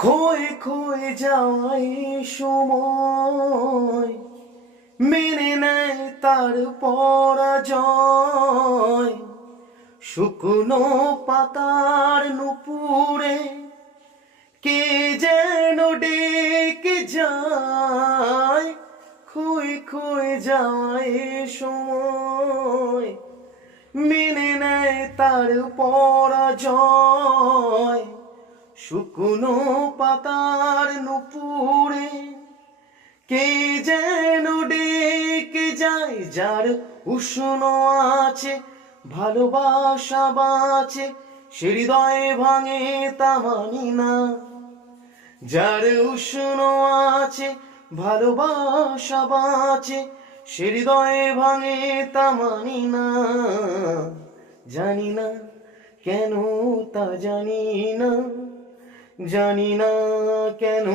ক্ষয়ে ক্ষয়ে যাওয়াই সময় মেনে নেয় তার পরাজয়। শুকনো পাতার নুপুরে কে যেন ডেকে যায়। ক্ষয়ে ক্ষয়ে যাওয়াই সময় মেনে নেয় তার পরাজয়। শুকনো পাতার নুপুরে কে যেন ডেকে যায়। যার উষ্ণ আছে ভালোবাসা বাঁচে, সে হৃদয়ে ভাঙে তা মানি না। যার উষ্ণ আছে ভালোবাসা বাঁচে, সে হৃদয়ে ভাঙে তা মানি না। জানি না কেন তা জানি না, জানি না কেন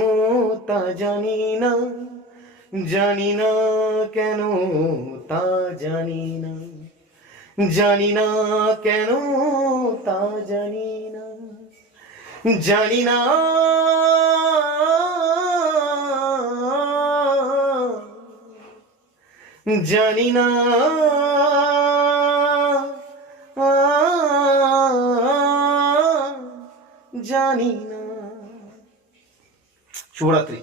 তা জানি না, জানি না কেন তা জানি না, জানি না কেন তা জানি না, জানি না, জানি না, জানি না। শুভরাত্রি।